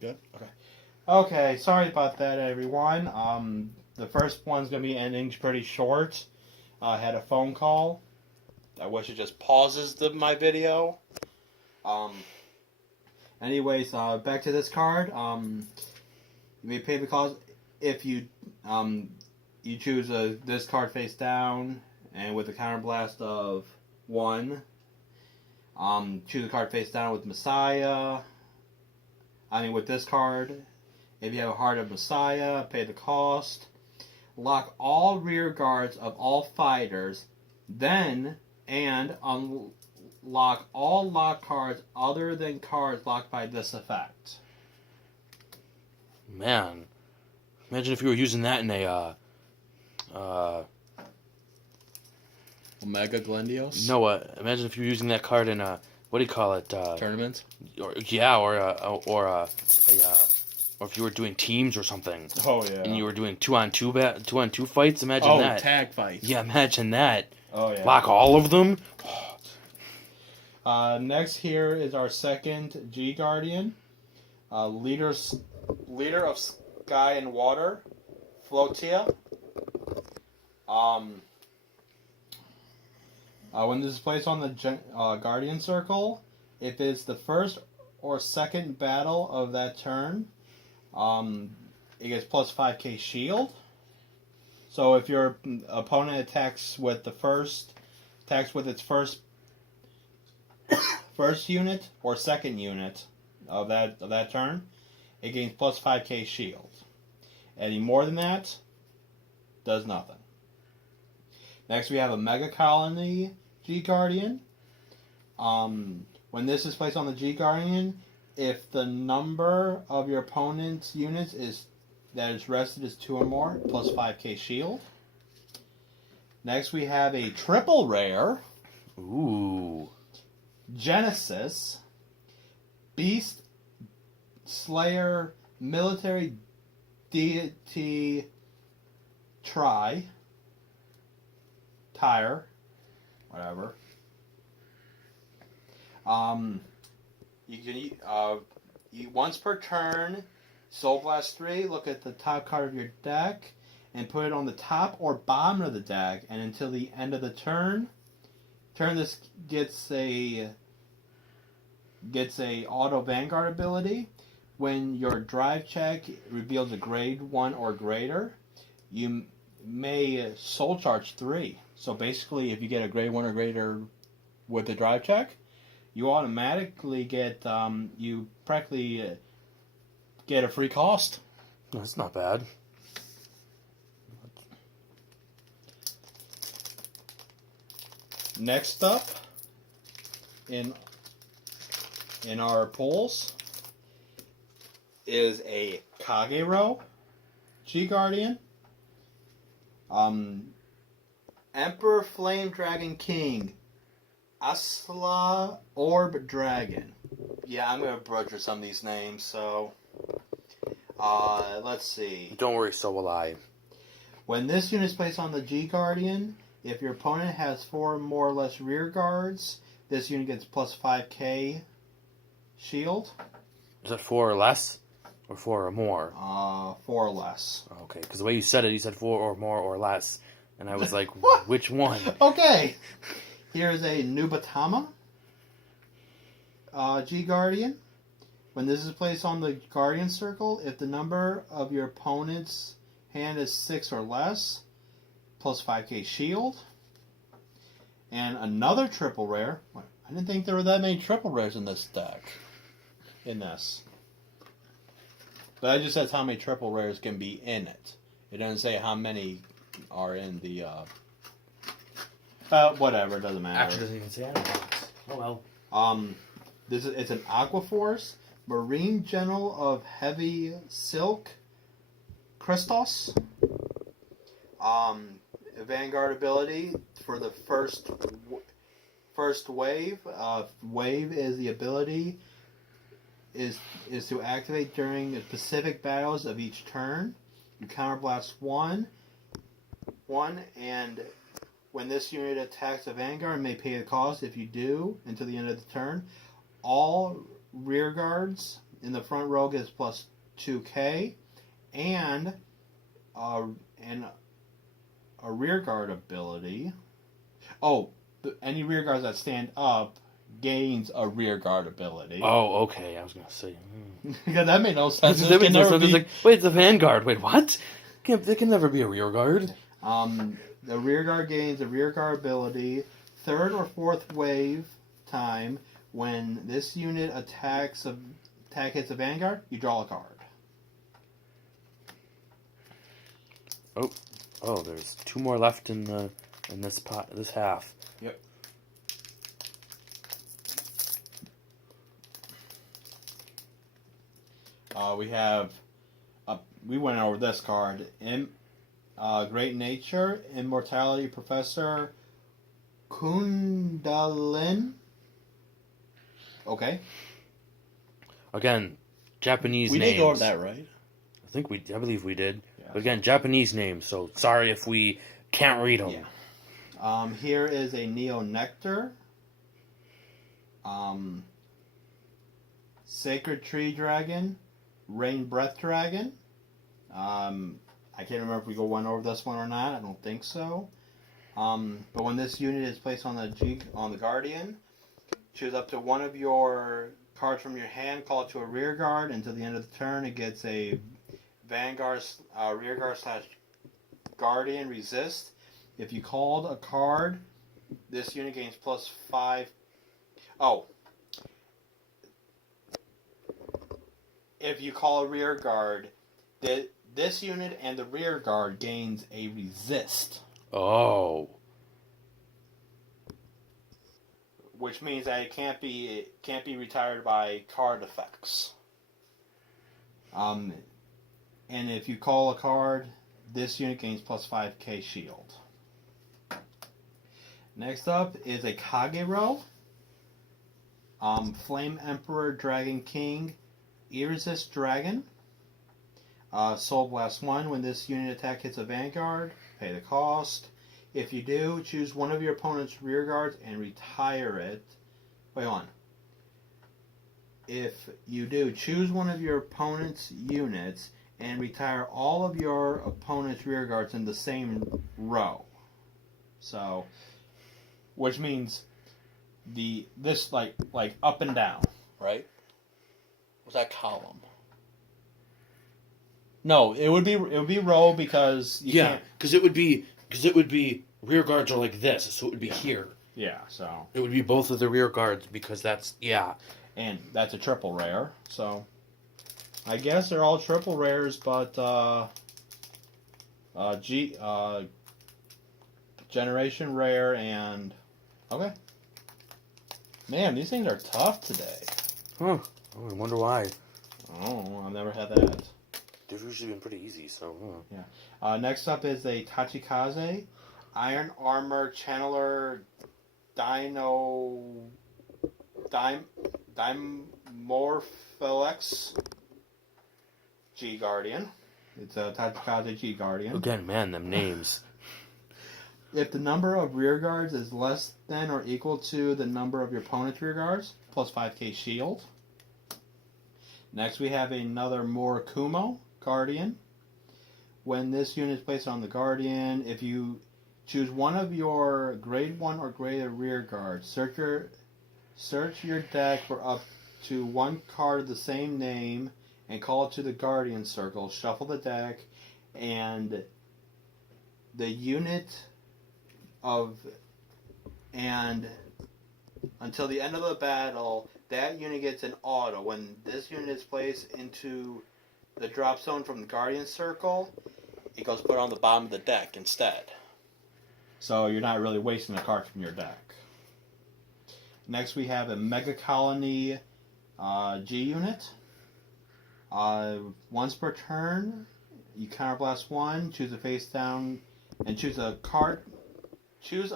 Good. Okay. Okay. Sorry about that, everyone. The first one's gonna be ending pretty short. I had a phone call. I wish it just pauses my video. Um. Anyways, back to this card. You may pay the cost if you you choose this card face down and with a counterblast of 1. Choose a card face down with Messiah. With this card, if you have a Heart of Messiah, pay the cost. Lock all rear guards of all fighters, then and unlock all lock cards other than cards locked by this effect. Man, imagine if you were using that in a Omega Glendios? No, imagine if you were using that card in a, what do you call it? Tournament? Or if you were doing teams or something. Oh yeah. And you were doing 2-on-2 fights. Imagine that. Tag fights. Yeah, imagine that. Oh yeah. Lock all of them. Next here is our second G Guardian, leader of Sky and Water, Flotia. When this is placed on the Guardian Circle, if it's the first or second battle of that turn, it gets plus 5k shield. So if your opponent attacks with its first unit or second unit of that turn, it gains plus 5k shield. Any more than that, does nothing. Next we have a Mega Colony G Guardian. When this is placed on the G Guardian, if the number of your opponent's units that is rested is 2 or more, plus 5k shield. Next we have a triple rare. Ooh. Genesis, Beast Slayer, Military Deity, Tire, whatever. You can once per turn, Soul Blast 3. Look at the top card of your deck and put it on the top or bottom of the deck, and until the end of the turn, this gets a auto vanguard ability. When your drive check reveals a grade 1 or greater, you may soul charge 3. So basically, if you get a grade 1 or greater with the drive check, you automatically get you practically get a free cost. That's not bad. Next up in our pulls is a Kagerou G Guardian. Emperor Flame Dragon King. Asla Orb Dragon. Yeah, I'm going to butcher some of these names, so let's see. Don't worry, so will I. When this unit is placed on the G Guardian, if your opponent has 4 more or less rear guards, this unit gets plus 5k shield. Is that 4 or less? Or 4 or more? 4 or less. Okay, because the way you said it, you said 4 or more or less. And I was like, which one? Okay. Here's a Nubatama G Guardian. When this is placed on the Guardian Circle, if the number of your opponent's hand is 6 or less, plus 5k shield. And another triple rare. I didn't think there were that many triple rares in this deck. But I just says how many triple rares can be in it. It doesn't say how many are in the whatever, it doesn't matter. Actually, doesn't even say anything. Oh well. It's an Aqua Force Marine General of Heavy Silk Christos. Vanguard ability for the first wave. Wave is the ability is to activate during the specific battles of each turn. You counterblast one, and when this unit attacks a Vanguard, it may pay the cost. If you do, until the end of the turn, all rear guards in the front row gets plus 2k, and a rear guard ability. Oh, any rear guards that stand up gains a rear guard ability. Oh, okay. I was gonna say. Yeah, that made no sense. That makes no sense. Like, wait, the vanguard. Wait, what? There can never be a rear guard. The rear guard gains a rear guard ability. Third or fourth wave time, when this unit attack hits a vanguard, you draw a card. Oh, there's 2 more left in this half. Yep. We have we went over this card. Great Nature, Immortality Professor Kundalin. Okay. Again, Japanese we names. did go over that, right? I believe we did. Yeah. But again, Japanese names, so sorry if we can't read them. Yeah. Here is a Neo Nectar. Sacred Tree Dragon. Rain Breath Dragon. I can't remember if we went over this one or not. I don't think so. But when this unit is placed on the Guardian, choose up to one of your cards from your hand, call it to a rear guard. Until the end of the turn, it gets a vanguard, rear guard / Guardian resist. If you called a card, this unit gains plus 5. Oh. If you call a rear guard, this unit and the rear guard gains a resist. Oh. Which means that it can't be retired by card effects. And if you call a card, this unit gains plus 5k shield. Next up is a Kagerou. Flame Emperor Dragon King. Irresist Dragon. Soul Blast 1. When this unit attack hits a vanguard, pay the cost. If you do, choose one of your opponent's rear guards and retire it. Wait on. If you do, choose one of your opponent's units and retire all of your opponent's rear guards in the same row. So, which means this like up and down, right? What's that column? No, it would be row because you can't. because it would be rear guards are like this, so it would be here. Yeah, so It would be both of the rear guards because that's and that's a triple rare. So I guess they're all triple rares, but generation rare and okay. Man, these things are tough today. Huh. Oh, I wonder why. Oh, I've never had that. They've usually been pretty easy, so... Yeah. Next up is a Tachikaze. Iron Armor Channeler Dimorpholex G Guardian. It's a Tachikaze G Guardian. Again, man, them names. If the number of rear guards is less than or equal to the number of your opponent's rear guards, plus 5k shield. Next we have another Murakumo Guardian. When this unit is placed on the Guardian, if you choose one of your grade 1 or greater rear guards, search your deck for up to one card of the same name and call it to the Guardian circle, shuffle the deck, and the unit until the end of the battle, that unit gets an auto. When this unit is placed into the drop zone from the Guardian Circle, it goes put on the bottom of the deck instead. So you're not really wasting a card from your deck. Next we have a Mega Colony G unit. Once per turn, you counterblast 1, choose a face down, and choose a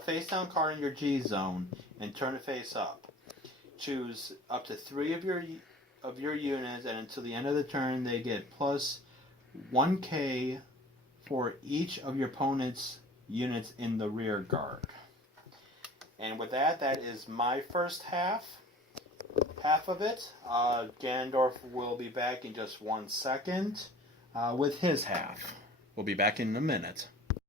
face down card in your G zone and turn it face up. Choose up to 3 of your units, and until the end of the turn, they get plus 1k for each of your opponent's units in the rear guard. And with that is my first half. half of it. Ganondorf will be back in just 1 second with his half. We'll be back in a minute.